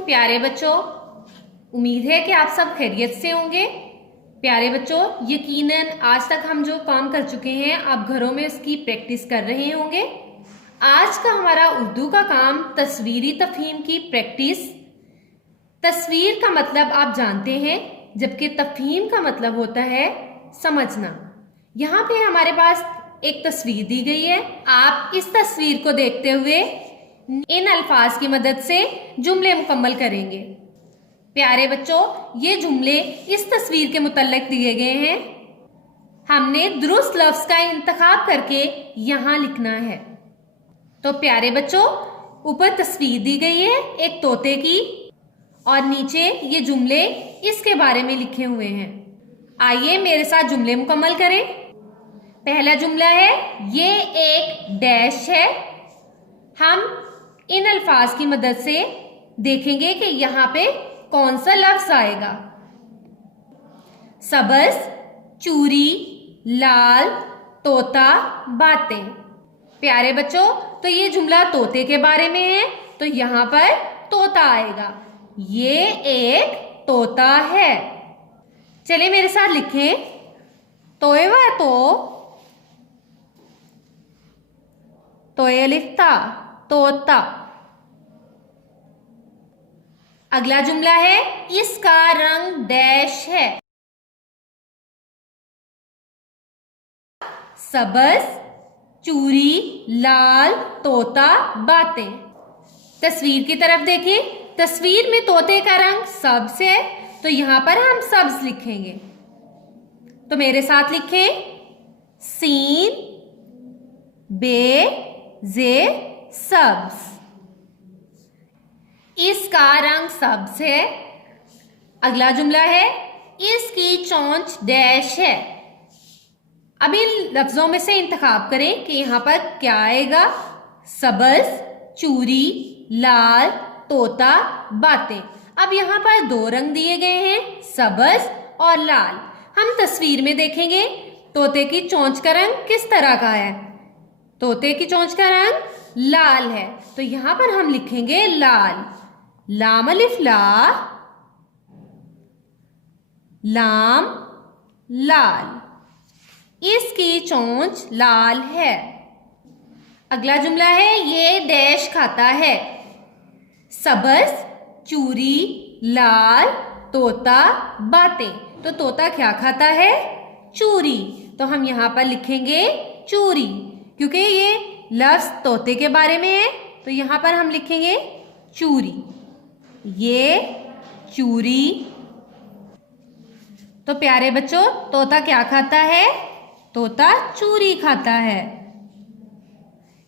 प्यारे बच्चों, उम्मीद है कि आप सब खैरियत से होंगे। प्यारे बच्चों, यकीनन आज तक हम जो काम कर चुके हैं आप घरों में उसकी प्रैक्टिस कर रहे होंगे। आज का हमारा उर्दू का काम तस्वीरी तफहीम की प्रैक्टिस। तस्वीर का मतलब आप जानते हैं, जबकि तफहीम का मतलब होता है समझना। यहाँ पे हमारे पास एक तस्वीर दी गई है। आप इस तस्वीर को देखते हुए इन अल्फाज की मदद से जुमले मुकम्मल करेंगे। प्यारे बच्चों, ये जुमले इस तस्वीर के मुतल्लिक दिए गए हैं। हमने दुरुस्त लफ्ज का इंतखाब करके यहाँ लिखना है। तो प्यारे बच्चों, ऊपर तस्वीर दी गई है एक तोते की और नीचे ये जुमले इसके बारे में लिखे हुए हैं। आइए मेरे साथ जुमले मुकम्मल करें। पहला जुमला है, ये एक डैश है। हम इन अल्फाज की मदद से देखेंगे कि यहाँ पे कौन सा लफ्ज आएगा। सबज, चूरी, लाल, तोता, बातें। प्यारे बच्चों, तो ये जुमला तोते के बारे में है, तो यहाँ पर तोता आएगा। ये एक तोता है। चलिए मेरे साथ लिखें, तोयवा तोये लिखता, तोता। अगला जुमला है, इसका रंग डैश है। सबज, चूरी, लाल, तोता, बातें। तस्वीर की तरफ देखें। तस्वीर में तोते का रंग सब्ज है, तो यहां पर हम सब्ज लिखेंगे। तो मेरे साथ लिखें, सीन बे जे सब्ज। इसका रंग सब्ज है। अगला जुमला है, इसकी चोंच डैश है। अब इन लफ्जों में से इंतखाब करें कि यहाँ पर क्या आएगा। सबज, चूरी, लाल, तोता, बातें। अब यहाँ पर दो रंग दिए गए हैं, सबज और लाल। हम तस्वीर में देखेंगे तोते की चोंच का रंग किस तरह का है। तोते की चोंच का रंग लाल है, तो यहाँ पर हम लिखेंगे लाल। लाम अलिफ ला, लाम, लाल। इसकी चोंच लाल है। अगला जुमला है, ये डैश खाता है। सबज, चूरी, लाल, तोता, बातें। तो तोता क्या खाता है? चूरी। तो हम यहाँ पर लिखेंगे चूरी, क्योंकि ये लफ्ज तोते के बारे में है, तो यहाँ पर हम लिखेंगे चूरी। ये चूरी। तो प्यारे बच्चों, तोता क्या खाता है? तोता चूरी खाता है।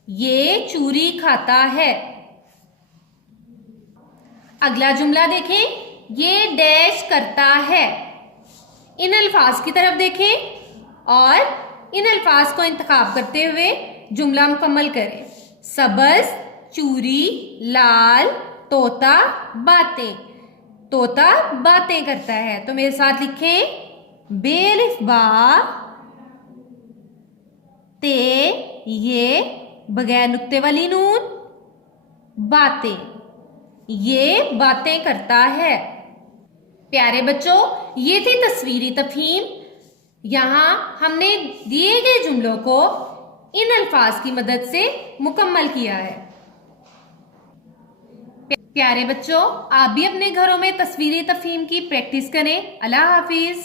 ये चूरी खाता है। अगला जुमला देखें, ये डैश करता है। इन अल्फाज की तरफ देखें और इन अल्फाज को इंतखाब करते हुए जुमला मुकम्मल करें। सबज, चूरी, लाल, तोता, बातें। तोता बातें करता है। तो मेरे साथ लिखें, बेलिफ बा ते ये बगैर नुक्ते वाली नून, बातें। ये बातें करता है। प्यारे बच्चों, ये थी तस्वीरी तफहीम। यहाँ हमने दिए गए जुमलों को इन अल्फाज की मदद से मुकम्मल किया है। प्यारे बच्चों, आप भी अपने घरों में तस्वीरी तफहीम की प्रैक्टिस करें। अल्लाह हाफिज।